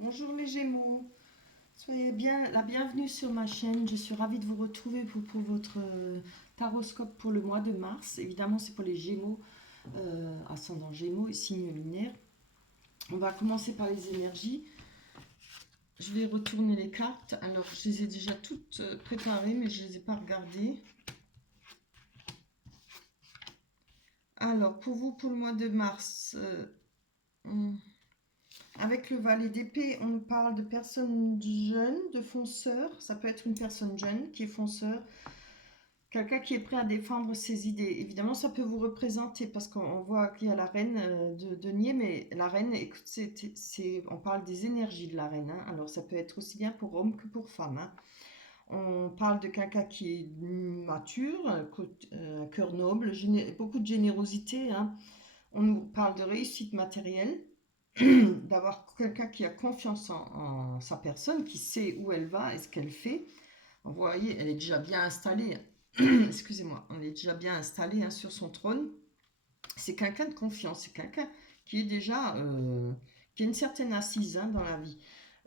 Bonjour les Gémeaux, soyez bien la bienvenue sur ma chaîne. Je suis ravie de vous retrouver pour votre taroscope pour le mois de mars. Évidemment, c'est pour les Gémeaux, ascendant Gémeaux et signe lunaire. On va commencer par les énergies. Je vais retourner les cartes. Alors, je les ai déjà toutes préparées, mais je ne les ai pas regardées. Alors, pour vous, pour le mois de mars, avec le valet d'épée, on nous parle de personnes jeunes, de fonceurs. Ça peut être une personne jeune qui est fonceur, quelqu'un qui est prêt à défendre ses idées. Évidemment, ça peut vous représenter parce qu'on voit qu'il y a la reine de denier, mais la reine, écoute, on parle des énergies de la reine. Hein. Alors, ça peut être aussi bien pour homme que pour femme. Hein. On parle de quelqu'un qui est mature, un cœur noble, beaucoup de générosité. Hein. On nous parle de réussite matérielle, d'avoir quelqu'un qui a confiance en sa personne, qui sait où elle va et ce qu'elle fait. Vous voyez, elle est déjà bien installée. Excusez-moi, on est déjà bien installé hein, sur son trône. C'est quelqu'un de confiance, c'est quelqu'un qui est déjà, qui a une certaine assise hein, dans la vie.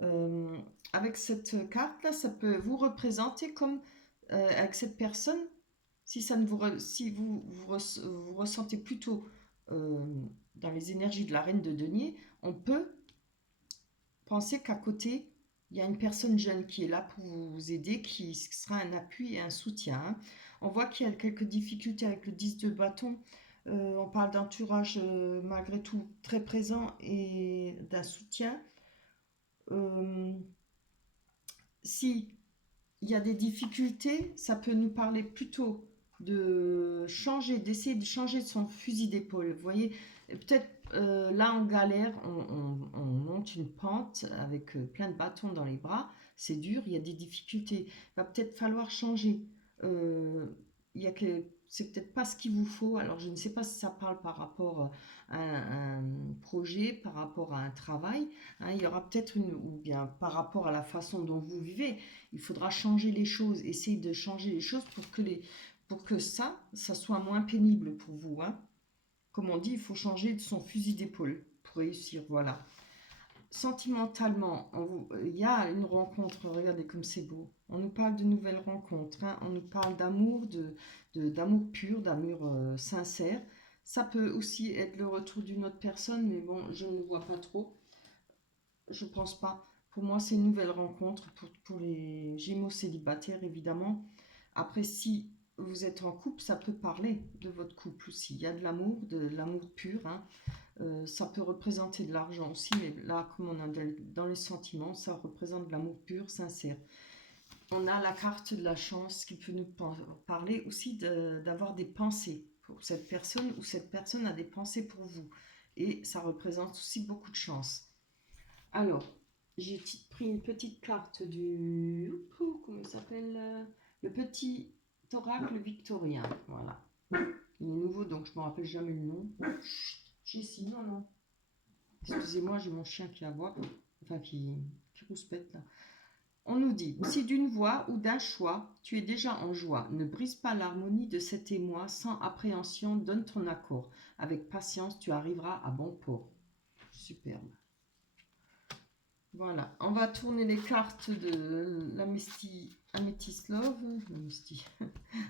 Euh, avec cette carte-là, ça peut vous représenter comme avec cette personne, si, ça ne vous, si vous ressentez plutôt euh, dans les énergies de la reine de denier, on peut penser qu'à côté, il y a une personne jeune qui est là pour vous aider, qui sera un appui et un soutien. Hein. On voit qu'il y a quelques difficultés avec le 10 de bâton. On parle d'entourage malgré tout très présent et d'un soutien. Euh, si il y a des difficultés, ça peut nous parler plutôt de changer, d'essayer de changer de son fusil d'épaule. Vous voyez, peut-être là en galère, on monte une pente avec plein de bâtons dans les bras, c'est dur, il y a des difficultés. Il va peut-être falloir changer. Euh, il y a que c'est peut-être pas ce qu'il vous faut. Alors je ne sais pas si ça parle par rapport à un projet, par rapport à un travail. Hein, il y aura peut-être une, ou bien par rapport à la façon dont vous vivez. Il faudra changer les choses, essayer de changer les choses pour que ça soit moins pénible pour vous. Hein. Comme on dit, il faut changer de son fusil d'épaule pour réussir. Voilà. Sentimentalement, il y a une rencontre, regardez comme c'est beau. On nous parle de nouvelles rencontres, hein. On nous parle d'amour, d'amour pur, d'amour sincère. Ça peut aussi être le retour d'une autre personne, mais bon, je ne le vois pas trop. Je pense pas. Pour moi, c'est une nouvelle rencontre pour les Gémeaux célibataires, évidemment. Après, si vous êtes en couple, ça peut parler de votre couple aussi. Il y a de l'amour pur. Hein. Ça peut représenter de l'argent aussi, mais là, comme on a dans les sentiments, ça représente de l'amour pur, sincère. On a la carte de la chance qui peut nous parler aussi d'avoir des pensées pour cette personne ou cette personne a des pensées pour vous. Et ça représente aussi beaucoup de chance. Alors, j'ai pris une petite carte du... Comment il s'appelle le petit oracle victorien. Voilà. Il est nouveau, donc je ne me rappelle jamais le nom. Jessie, non, non. Excusez-moi, j'ai mon chien qui aboie. Enfin, qui rouspète, là. On nous dit, si d'une voix ou d'un choix, tu es déjà en joie, ne brise pas l'harmonie de cet émoi, sans appréhension, donne ton accord. Avec patience, tu arriveras à bon port. Superbe. Voilà, on va tourner les cartes de l'Améthyst Love.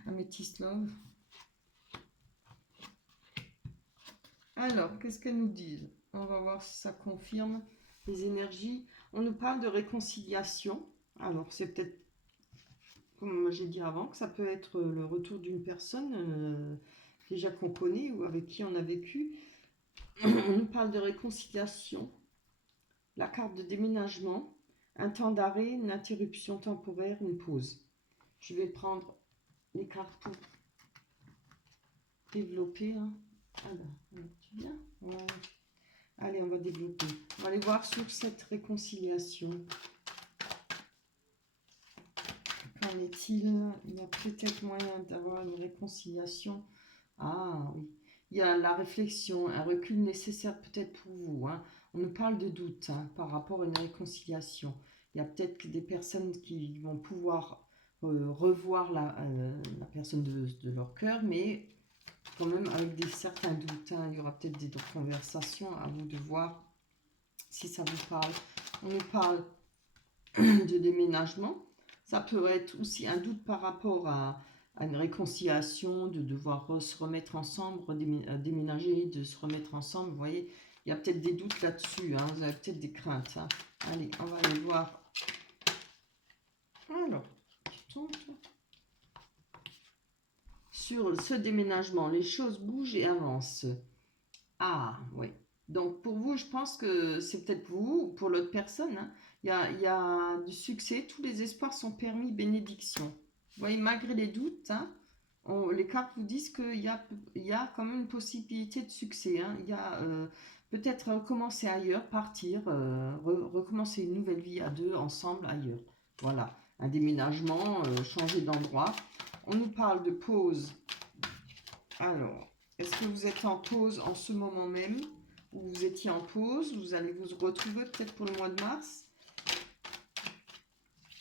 Améthyst Love. Alors, qu'est-ce qu'elles nous disent? On va voir si ça confirme les énergies. On nous parle de réconciliation. Alors, c'est peut-être, comme j'ai dit avant, que ça peut être le retour d'une personne déjà qu'on connaît ou avec qui on a vécu. On nous parle de réconciliation. La carte de déménagement. Un temps d'arrêt, une interruption temporaire, une pause. Je vais prendre les cartes pour développer. Hein. Alors, tu viens ouais. Allez, on va développer. On va aller voir sur cette réconciliation. Qu'en est-il? Il y a peut-être moyen d'avoir une réconciliation. Ah oui. Il y a la réflexion, un recul nécessaire peut-être pour vous. Hein. On nous parle de doute hein, par rapport à une réconciliation. Il y a peut-être des personnes qui vont pouvoir revoir la personne de leur cœur, mais quand même avec certains doutes. Hein. Il y aura peut-être des conversations à vous de voir si ça vous parle. On nous parle de déménagement. Ça peut être aussi un doute par rapport à une réconciliation, de devoir se remettre ensemble, déménager, de se remettre ensemble. Vous voyez, il y a peut-être des doutes là-dessus, hein, vous avez peut-être des craintes. Hein. Allez, on va aller voir. Alors, tu tombes, toi. Sur ce déménagement, les choses bougent et avancent. Ah, oui. Donc, pour vous, je pense que c'est peut-être vous ou pour l'autre personne. Hein, il y a du succès, tous les espoirs sont permis, bénédiction. Vous voyez, malgré les doutes, hein, les cartes vous disent il y a quand même une possibilité de succès. Hein. Il y a peut-être recommencer ailleurs, partir, recommencer une nouvelle vie à deux, ensemble, ailleurs. Voilà, un déménagement, changer d'endroit. On nous parle de pause. Alors, est-ce que vous êtes en pause en ce moment même? Ou vous étiez en pause? Vous allez vous retrouver peut-être pour le mois de mars?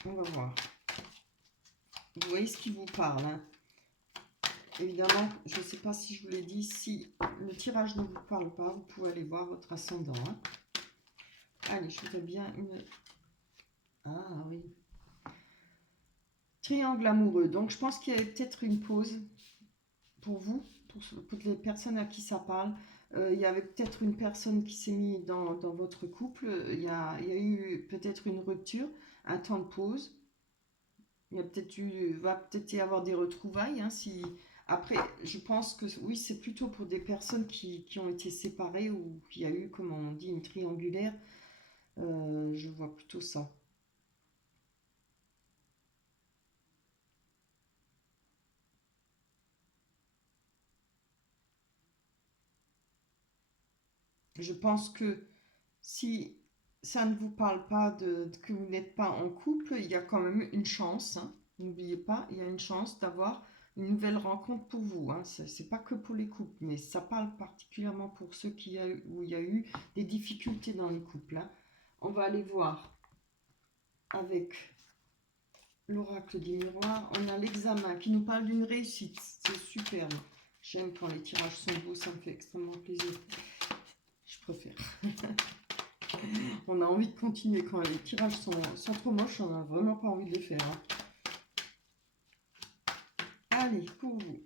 On va voir. Vous voyez ce qui vous parle. Hein. Évidemment, je ne sais pas si je vous l'ai dit, si le tirage ne vous parle pas, vous pouvez aller voir votre ascendant. Hein. Allez, je voudrais bien une... Ah oui. Triangle amoureux. Donc, je pense qu'il y a peut-être une pause pour vous, pour les personnes à qui ça parle. Il y avait peut-être une personne qui s'est mise dans votre couple. Il y a eu peut-être une rupture, un temps de pause. Il y a va peut-être y avoir des retrouvailles. Hein, si... Après, je pense que oui, c'est plutôt pour des personnes qui ont été séparées ou qui a eu, comme on dit, une triangulaire. Je vois plutôt ça. Je pense que si ça ne vous parle pas que vous n'êtes pas en couple, il y a quand même une chance. Hein. N'oubliez pas, il y a une chance d'avoir une nouvelle rencontre pour vous. Hein. C'est pas que pour les couples, mais ça parle particulièrement pour ceux où il y a eu des difficultés dans les couples. Hein. On va aller voir avec l'oracle du miroir. On a l'examen qui nous parle d'une réussite. C'est superbe. J'aime quand les tirages sont beaux, ça me fait extrêmement plaisir. Je préfère. On a envie de continuer quand les tirages sont trop moches, on n'a vraiment pas envie de les faire. Hein. Allez, pour vous.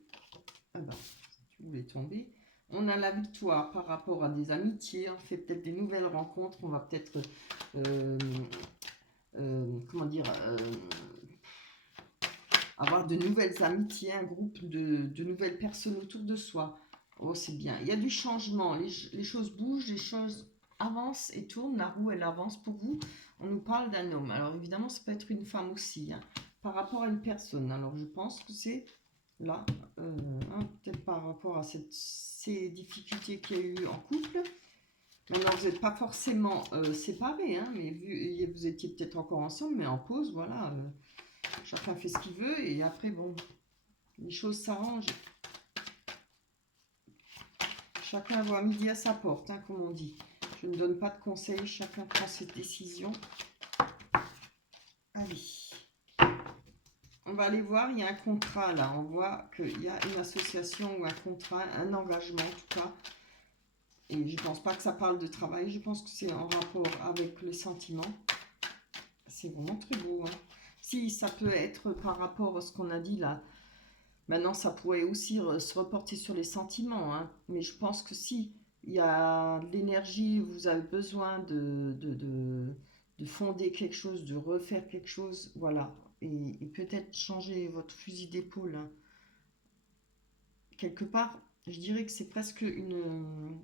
Ah ben, si tu voulais tomber. On a la victoire par rapport à des amitiés, on fait peut-être des nouvelles rencontres, on va peut-être, comment dire, avoir de nouvelles amitiés, un groupe de nouvelles personnes autour de soi. Oh, c'est bien. Il y a du changement, les choses bougent, les choses avance et tourne, la roue elle avance pour vous. On nous parle d'un homme. Alors évidemment, ça peut être une femme aussi, hein, par rapport à une personne. Alors je pense que c'est là, hein, peut-être par rapport à ces difficultés qu'il y a eu en couple. Maintenant, vous n'êtes pas forcément séparés, hein, mais vous étiez peut-être encore ensemble, mais en pause, voilà. Chacun fait ce qu'il veut et après, bon, les choses s'arrangent. Chacun voit midi à sa porte, hein, comme on dit. Je ne donne pas de conseils, chacun prend ses décisions. Allez. On va aller voir, il y a un contrat là. On voit qu'il y a une association ou un contrat, un engagement en tout cas. Et je ne pense pas que ça parle de travail, je pense que c'est en rapport avec les sentiments. C'est vraiment très beau. Hein. Si, ça peut être par rapport à ce qu'on a dit là. Maintenant, ça pourrait aussi se reporter sur les sentiments. Hein. Mais je pense que si il y a de l'énergie, vous avez besoin de fonder quelque chose, de refaire quelque chose, voilà. Et peut-être changer votre fusil d'épaule. Hein. Quelque part, je dirais que c'est presque une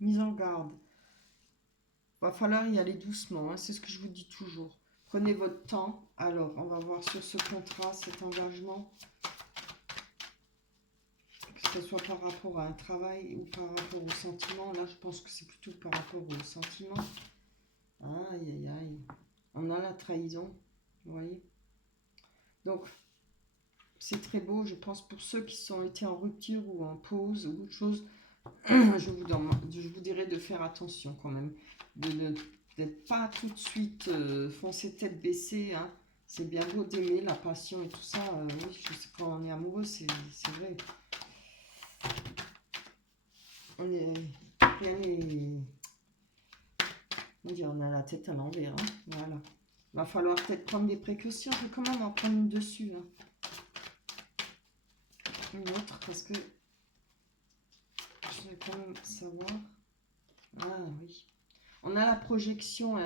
mise en garde. Il va falloir y aller doucement, hein, c'est ce que je vous dis toujours. Prenez votre temps. Alors, on va voir sur ce contrat, cet engagement, que ce soit par rapport à un travail ou par rapport au sentiment. Là, je pense que c'est plutôt par rapport au sentiment. Aïe, aïe, aïe. On a la trahison, vous voyez. Donc, c'est très beau, je pense, pour ceux qui ont été en rupture ou en pause ou autre chose. Je vous dirais de faire attention quand même, d'être pas tout de suite foncer tête baissée. Hein. C'est bien beau d'aimer la passion et tout ça. Oui, je sais, quand on est amoureux, c'est vrai. Rien n'est On dirait on a la tête à l'envers, hein. Voilà. Va falloir peut-être prendre des précautions. Je vais quand même en prendre une dessus, hein. Une autre, parce que je vais quand même savoir. Ah oui. On a la projection,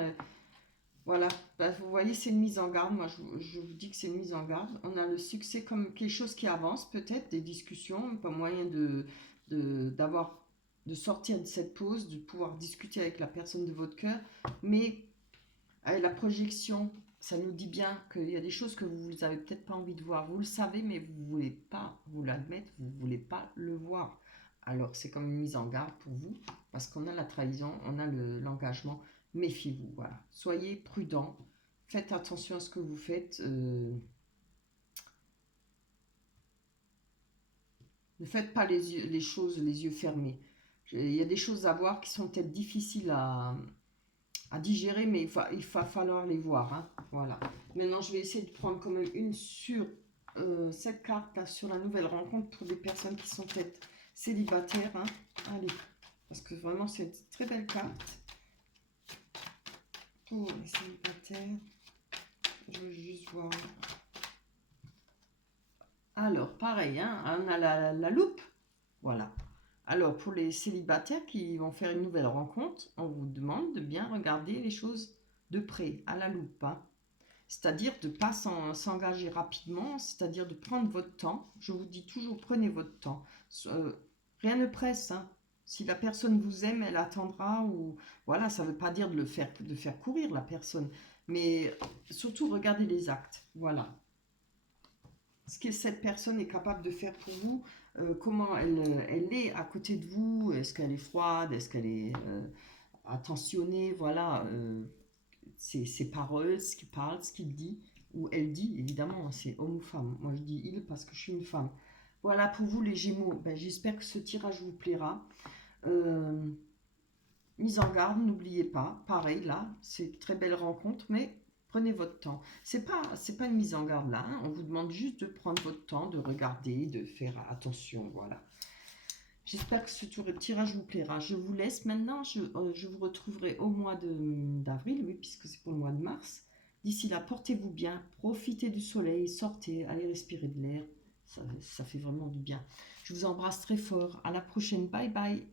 voilà. Bah, vous voyez, c'est une mise en garde. Moi, je vous dis que c'est une mise en garde. On a le succès comme quelque chose qui avance, peut-être, des discussions, pas moyen d'avoir, de sortir de cette pause, de pouvoir discuter avec la personne de votre cœur. Mais avec la projection, ça nous dit bien qu'il y a des choses que vous n'avez peut-être pas envie de voir. Vous le savez, mais vous ne voulez pas vous l'admettre, vous ne voulez pas le voir. Alors, c'est comme une mise en garde pour vous, parce qu'on a la trahison, on a l'engagement. Méfiez-vous, voilà. Soyez prudents, faites attention à ce que vous faites. Ne faites pas les choses les yeux fermés. Il y a des choses à voir qui sont peut-être difficiles à digérer, mais il va falloir les voir, hein. Voilà. Maintenant, je vais essayer de prendre quand même une sur cette carte-là, sur la nouvelle rencontre pour des personnes qui sont peut-être célibataires, hein. Allez, parce que vraiment, c'est une très belle carte pour les célibataires. Je veux juste voir. Alors, pareil, hein, on a la loupe. Voilà. Alors, pour les célibataires qui vont faire une nouvelle rencontre, on vous demande de bien regarder les choses de près, à la loupe, hein. C'est-à-dire de ne pas s'engager rapidement, c'est-à-dire de prendre votre temps. Je vous dis toujours, prenez votre temps. Rien ne presse, hein. Si la personne vous aime, elle attendra. Ou voilà, ça ne veut pas dire de faire courir la personne, mais surtout regardez les actes. Voilà. Ce que cette personne est capable de faire pour vous, comment elle est à côté de vous, est-ce qu'elle est froide, est-ce qu'elle est attentionnée, voilà, ses paroles, ce qu'il parle, ce qu'il dit, ou elle dit, évidemment, c'est homme ou femme. Moi je dis il parce que je suis une femme. Voilà pour vous les Gémeaux, ben, j'espère que ce tirage vous plaira. Euh, Mise en garde, n'oubliez pas, pareil là, c'est une très belle rencontre, mais prenez votre temps. C'est pas une mise en garde là, hein. On vous demande juste de prendre votre temps, de regarder, de faire attention, voilà. J'espère que ce tirage vous plaira. Je vous laisse maintenant, je vous retrouverai au mois d'avril, oui, puisque c'est pour le mois de mars. D'ici là, portez-vous bien, profitez du soleil, sortez, allez respirer de l'air, ça fait vraiment du bien. Je vous embrasse très fort, à la prochaine, bye bye.